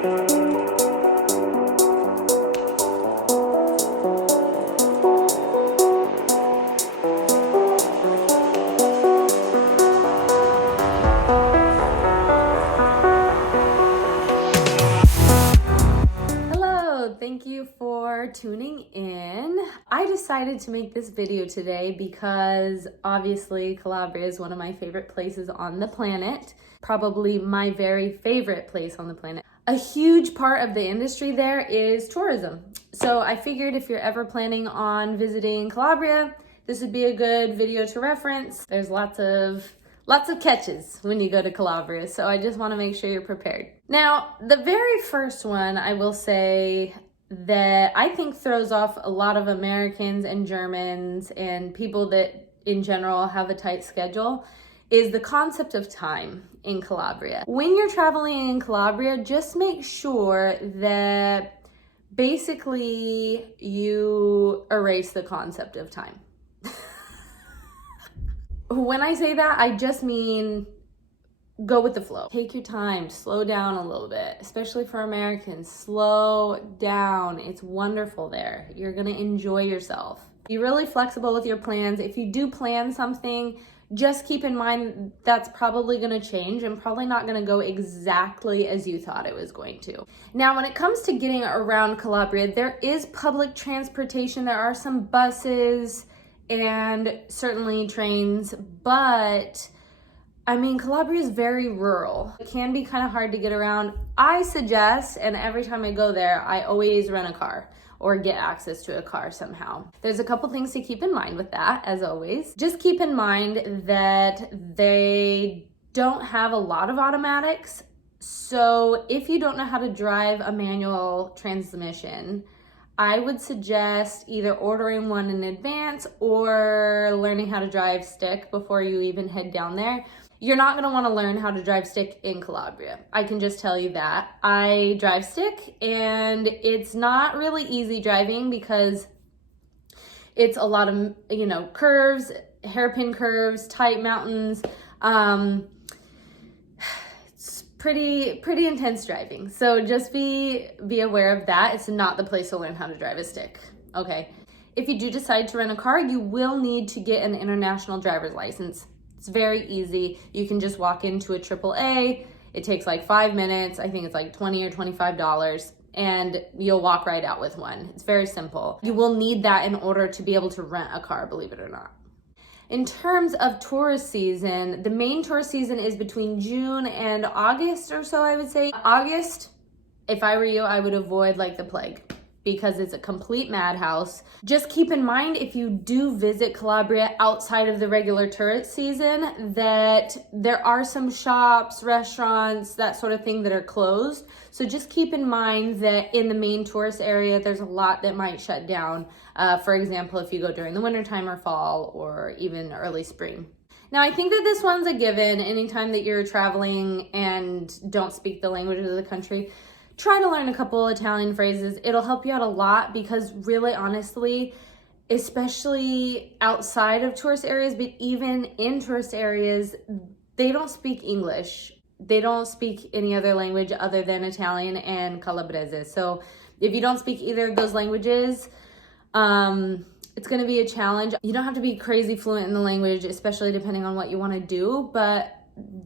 Thank you for tuning in. I decided to make this video today because obviously Calabria is one of my favorite places on the planet, probably my very favorite place on the planet. A huge part of the industry there is tourism. So I figured if you're ever planning on visiting Calabria, this would be a good video to reference. There's lots of catches when you go to Calabria, so I just want to make sure you're prepared. Now, the very first one I will say that I think throws off a lot of Americans and Germans and people that in general have a tight schedule is the concept of time in Calabria. When you're traveling in Calabria, just make sure that basically you erase the concept of time. When I say that, I just mean go with the flow. Take your time, slow down a little bit, especially for Americans. Slow down. It's wonderful there. You're gonna enjoy yourself. Be really flexible with your plans. If you do plan something, just keep in mind that's probably gonna change and probably not gonna go exactly as you thought it was going to. Now, when it comes to getting around Calabria, there is public transportation. There are some buses and certainly trains, but I mean, Calabria is very rural. It can be kind of hard to get around. I suggest, and every time I go there, I always rent a car or get access to a car somehow. There's a couple things to keep in mind with that, as always. Just keep in mind that they don't have a lot of automatics. So if you don't know how to drive a manual transmission, I would suggest either ordering one in advance or learning how to drive stick before you even head down there. You're not gonna wanna learn how to drive stick in Calabria. I can just tell you that. I drive stick and it's not really easy driving because it's a lot of, curves, hairpin curves, tight mountains. It's pretty intense driving. So just be aware of that. It's not the place to learn how to drive a stick, okay? If you do decide to rent a car, you will need to get an international driver's license. It's very easy. You can just walk into a AAA. It takes like 5 minutes. I think it's like $20 or $25, and you'll walk right out with one. It's very simple. You will need that in order to be able to rent a car, believe it or not. In terms of tourist season, the main tourist season is between June and August or so, I would say. August, if I were you, I would avoid like the plague, because it's a complete madhouse. Just keep in mind, if you do visit Calabria outside of the regular tourist season, that there are some shops, restaurants, that sort of thing that are closed. So just keep in mind that in the main tourist area, there's a lot that might shut down. For example, if you go during the wintertime or fall or even early spring. Now, I think that this one's a given anytime that you're traveling and don't speak the language of the country. Try to learn a couple Italian phrases. It'll help you out a lot because really honestly, especially outside of tourist areas, but even in tourist areas, they don't speak English. They don't speak any other language other than Italian and Calabrese. So if you don't speak either of those languages, it's gonna be a challenge. You don't have to be crazy fluent in the language, especially depending on what you wanna do, but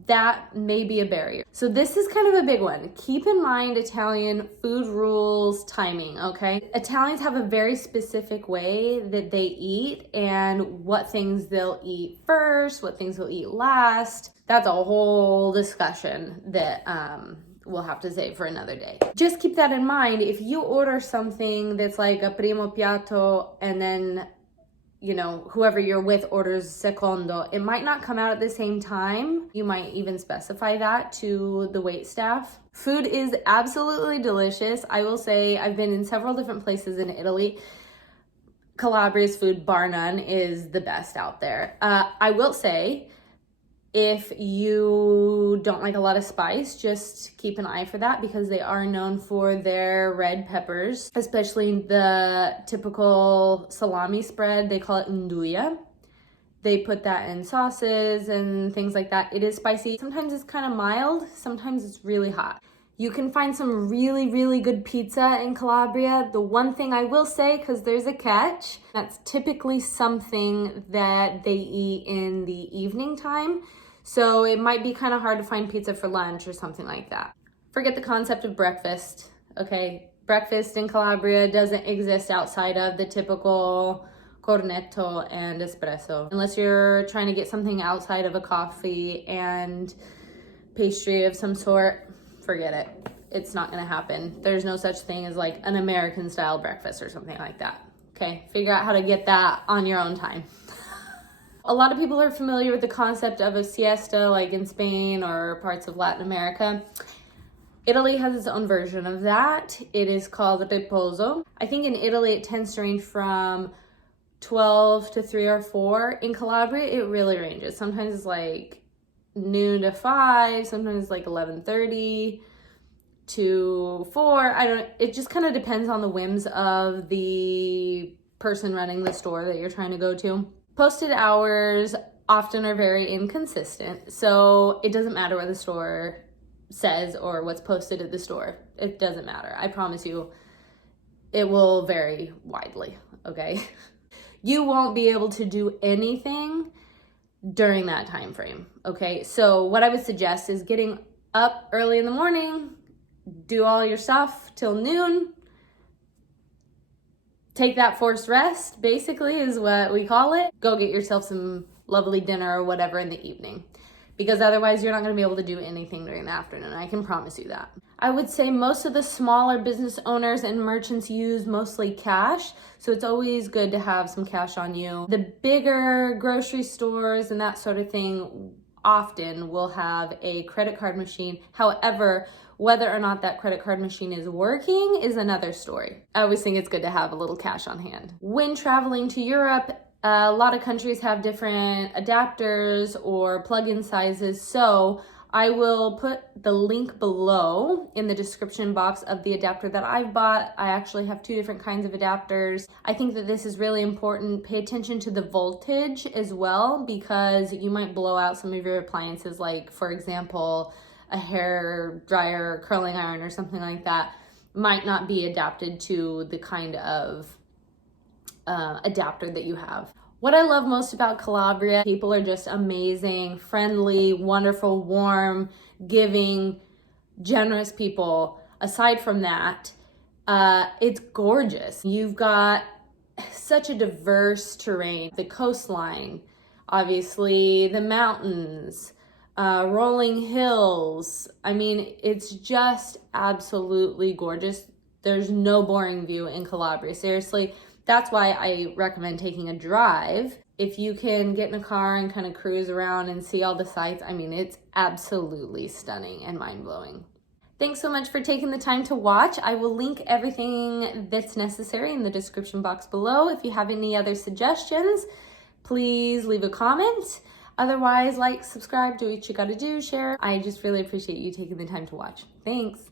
that may be a barrier. So this is kind of a big one. Keep in mind Italian food rules, timing, okay? Italians have a very specific way that they eat and what things they'll eat first, what things they'll eat last. That's a whole discussion that we'll have to save for another day. Just keep that in mind. If you order something that's like a primo piatto and then whoever you're with orders secondo, it might not come out at the same time. You might even specify that to the wait staff. Food is absolutely delicious. I will say I've been in several different places in Italy. Calabria's food, bar none, is the best out there. I will say, if you don't like a lot of spice, just keep an eye for that because they are known for their red peppers, especially the typical salami spread. They call it nduja. They put that in sauces and things like that. It is spicy. Sometimes it's kind of mild. Sometimes it's really hot. You can find some really, really good pizza in Calabria. The one thing I will say, because there's a catch, that's typically something that they eat in the evening time. So it might be kind of hard to find pizza for lunch or something like that. Forget the concept of breakfast, okay? Breakfast in Calabria doesn't exist outside of the typical cornetto and espresso. Unless you're trying to get something outside of a coffee and pastry of some sort, forget it. It's not gonna happen. There's no such thing as like an American style breakfast or something like that. Okay, figure out how to get that on your own time. A lot of people are familiar with the concept of a siesta, like in Spain or parts of Latin America. Italy has its own version of that. It is called riposo. I think in Italy it tends to range from 12 to 3 or 4. In Calabria, it really ranges. Sometimes it's like noon to 5, sometimes like 11:30 to 4. It just kind of depends on the whims of the person running the store that you're trying to go to. Posted hours often are very inconsistent, so it doesn't matter what the store says or what's posted at the store. It doesn't matter. I promise you, it will vary widely, okay? You won't be able to do anything during that time frame, okay? So what I would suggest is getting up early in the morning, do all your stuff till noon, take that forced rest, basically is what we call it. Go get yourself some lovely dinner or whatever in the evening, because otherwise you're not gonna be able to do anything during the afternoon. I can promise you that. I would say most of the smaller business owners and merchants use mostly cash, so it's always good to have some cash on you. The bigger grocery stores and that sort of thing often will have a credit card machine. However, whether or not that credit card machine is working is another story. I always think it's good to have a little cash on hand. When traveling to Europe, a lot of countries have different adapters or plug-in sizes, so I will put the link below in the description box of the adapter that I've bought. I actually have 2 different kinds of adapters. I think that this is really important. Pay attention to the voltage as well, because you might blow out some of your appliances, like for example, a hair dryer, curling iron, or something like that might not be adapted to the kind of adapter that you have. What I love most about Calabria, people are just amazing, friendly, wonderful, warm, giving, generous people. Aside from that, it's gorgeous. You've got such a diverse terrain. The coastline, obviously the mountains, rolling hills. I mean, it's just absolutely gorgeous. There's no boring view in Calabria, seriously. That's why I recommend taking a drive. If you can get in a car and kind of cruise around and see all the sights, I mean, it's absolutely stunning and mind-blowing. Thanks so much for taking the time to watch. I will link everything that's necessary in the description box below. If you have any other suggestions, please leave a comment. Otherwise, like, subscribe, do what you gotta do, share. I just really appreciate you taking the time to watch. Thanks.